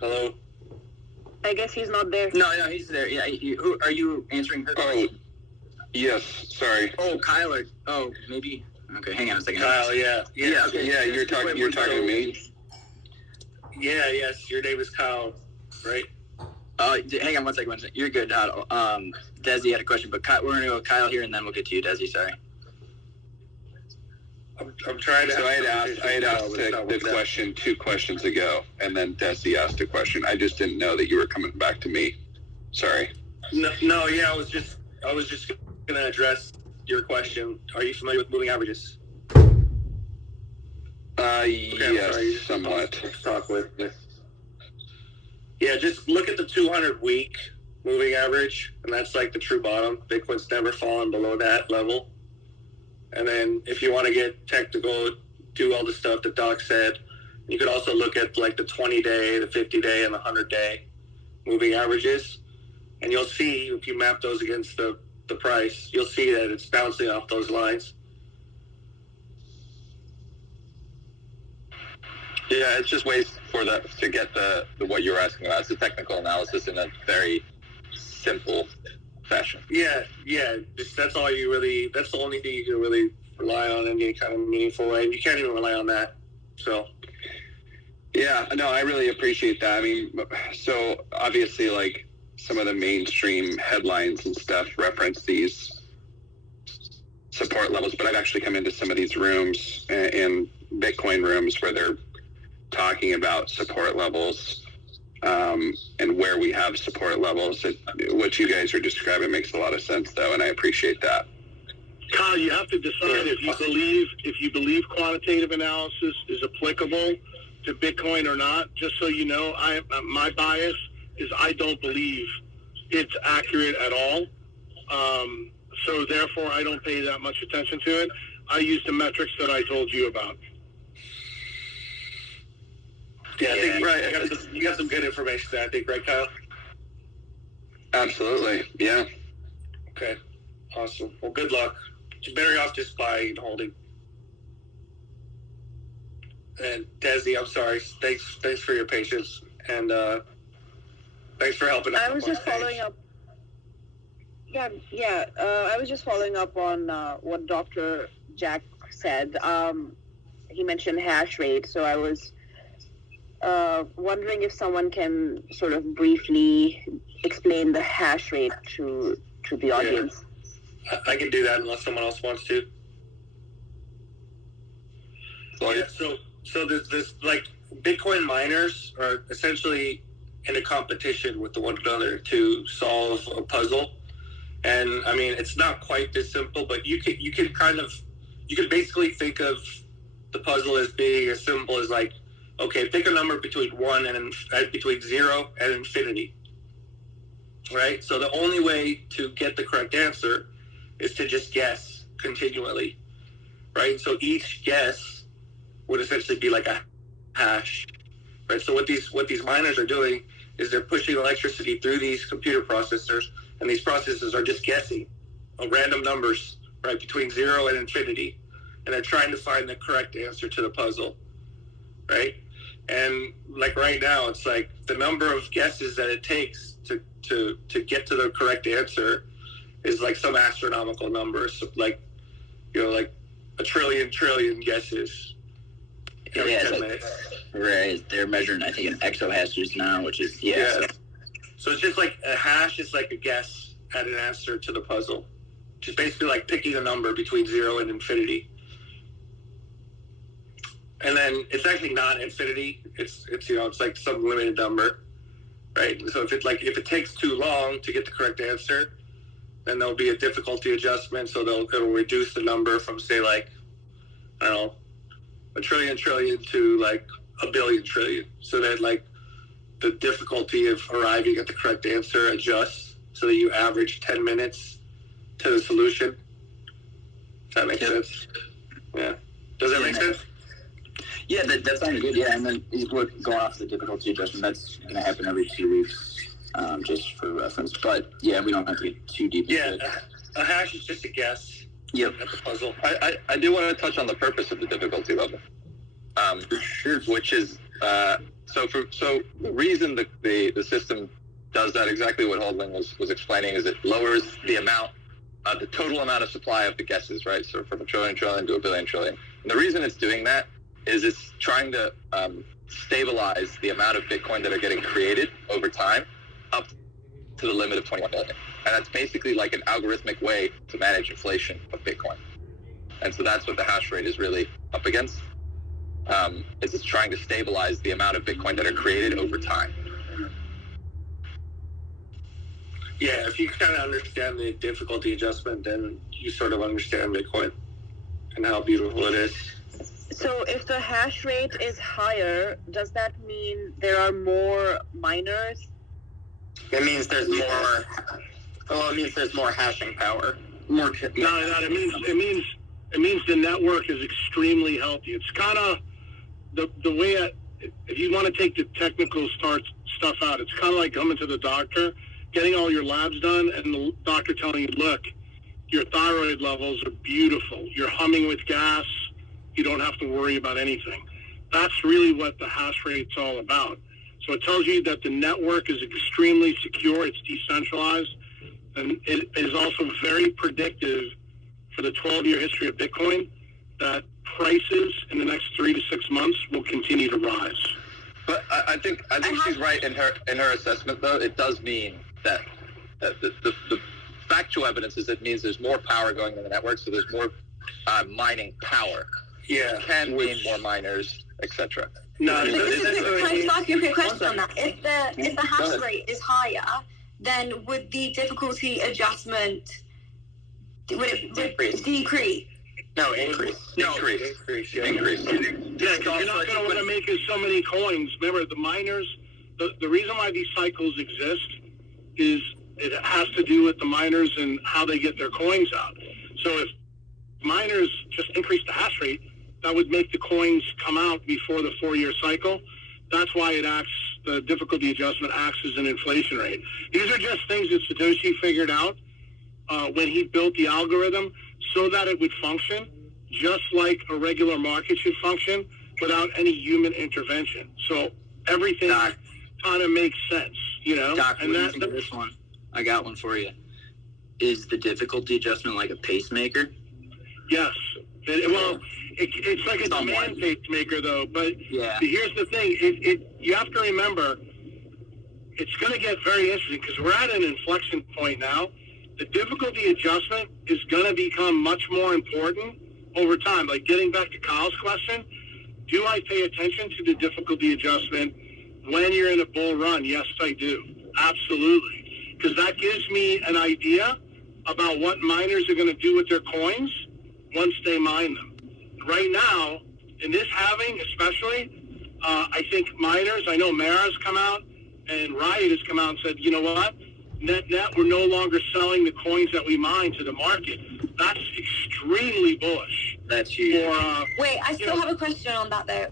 Hello? I guess he's not there. No, he's there. Yeah, who are you answering her? Oh, yes. Sorry. Oh, Kyle. Maybe. Okay, hang on a second. Kyle, yeah. Okay. Yeah, you're talking to me. Yeah, yes. Your name is Kyle, right? Hang on one second. You're good. Desi had a question, but we're going to go with Kyle here, and then we'll get to you, Desi. Sorry. I'm trying to... So I had asked the question 2 questions ago, and then Desi asked a question. I just didn't know that you were coming back to me. Sorry. No, yeah, I was just going to address your question. Are you familiar with moving averages? Yes, somewhat. To talk with. Yeah, just look at the 200-week moving average, and that's like the true bottom. Bitcoin's never fallen below that level. And then if you want to get technical, do all the stuff that Doc said. You could also look at like the 20-day, the 50-day, and the 100-day moving averages. And you'll see, if you map those against the price, you'll see that it's bouncing off those lines. Yeah, it's just ways to get the what you're asking about. It's a technical analysis in a very simple fashion. Yeah. That's all you really. That's the only thing you can really rely on in any kind of meaningful way. You can't even rely on that. So. Yeah, no, I really appreciate that. I mean, so obviously, like some of the mainstream headlines and stuff reference these support levels, but I've actually come into some of these rooms in Bitcoin rooms where they're talking about support levels and where we have support levels. What you guys are describing makes a lot of sense, though, and I appreciate that. Kyle, you have to decide if you believe quantitative analysis is applicable to Bitcoin or not. Just so you know, my bias is I don't believe it's accurate at all. So therefore, I don't pay that much attention to it. I use the metrics that I told you about. Yeah, I think right. You got some good information there, I think, right, Kyle? Absolutely, yeah. Okay, awesome. Well, good luck. You're better off just buying and holding. And Desi, I'm sorry. Thanks for your patience, and thanks for helping out. I was just following up. Yeah. I was just following up on what Dr. Jack said. He mentioned hash rate, so I was wondering if someone can sort of briefly explain the hash rate to the audience. Yeah. I can do that unless someone else wants to. Yeah, so this like Bitcoin miners are essentially in a competition with one another to solve a puzzle. And I mean, it's not quite this simple, but you can basically think of the puzzle as being as simple as like, okay, pick a number between 1 and between 0 and infinity, right? So the only way to get the correct answer is to just guess continually, right? So each guess would essentially be like a hash, right? So what these miners are doing is they're pushing electricity through these computer processors, and these processors are just guessing random numbers, right, between 0 and infinity, and they're trying to find the correct answer to the puzzle, right? And like right now, it's like the number of guesses that it takes to get to the correct answer is like some astronomical number, so like, you know, like a trillion guesses every 10 minutes. Right, they're measuring, I think, in exohashes now, which is, So it's just like a hash is like a guess at an answer to the puzzle. Just basically like picking a number between 0 and infinity. And then it's actually not infinity. It's it's like some limited number, right? So if it takes too long to get the correct answer, then there'll be a difficulty adjustment. So it'll reduce the number from, say, like, I don't know, a trillion to like a billion trillion. So that like the difficulty of arriving at the correct answer adjusts so that you average 10 minutes to the solution. Does that make sense? Yeah. Does that make sense? Yeah, that sounds good. Yeah, and then we're going off the difficulty adjustment. That's going to happen every 2 weeks, just for reference. But yeah, we don't have to get too deep into it. A hash is just a guess. Yep. At the puzzle. I do want to touch on the purpose of the difficulty level. Sure. Which is So the reason the system does that, exactly what Holdling was explaining, is it lowers the amount, the total amount of supply of the guesses, right? So from a trillion to a billion trillion. And the reason it's doing that is it's trying to stabilize the amount of Bitcoin that are getting created over time up to the limit of 21 million. And that's basically like an algorithmic way to manage inflation of Bitcoin. And so that's what the hash rate is really up against, is it's trying to stabilize the amount of Bitcoin that are created over time. Yeah, if you kind of understand the difficulty adjustment, then you sort of understand Bitcoin and how beautiful it is. So if the hash rate is higher, does that mean there are more miners? It means there's more. Well, it means there's more hashing power. More. No, it means the network is extremely healthy. It's kind of the way if you want to take the technical stuff out, it's kind of like coming to the doctor, getting all your labs done, and the doctor telling you, look, your thyroid levels are beautiful. You're humming with gas. You don't have to worry about anything. That's really what the hash rate's all about. So it tells you that the network is extremely secure. It's decentralized. And it is also very predictive for the 12-year history of Bitcoin that prices in the next 3 to 6 months will continue to rise. But I think she's right in her assessment, though. It does mean that the factual evidence is it means there's more power going in the network, so there's more mining power. Yeah. It can mean more miners, etc. No, Can I just ask you a quick question on that? If the hash rate is higher, then would the difficulty adjustment decrease? No, increase. No, Increase. yeah. Increase. Yeah, because you're not going to want to make so many coins. Remember, the miners, the reason why these cycles exist is it has to do with the miners and how they get their coins out. So if miners just increase the hash rate, that would make the coins come out before the 4-year cycle. That's why the difficulty adjustment acts as an inflation rate. These are just things that Satoshi figured out when he built the algorithm so that it would function just like a regular market should function without any human intervention. So everything kind of makes sense, you know? Doc, and what do you think of this one? I got one for you. Is the difficulty adjustment like a pacemaker? Yes. It's like a demand pacemaker, though. But yeah. Here's the thing. You have to remember, it's going to get very interesting because we're at an inflection point now. The difficulty adjustment is going to become much more important over time. Like getting back to Kyle's question, do I pay attention to the difficulty adjustment when you're in a bull run? Yes, I do. Absolutely. Because that gives me an idea about what miners are going to do with their coins once they mine them. Right now, in this halving especially, I think miners, I know Mara's come out and Riot has come out and said, you know what? Net, we're no longer selling the coins that we mine to the market. That's extremely bullish. That's huge. Wait, I still have a question on that, though.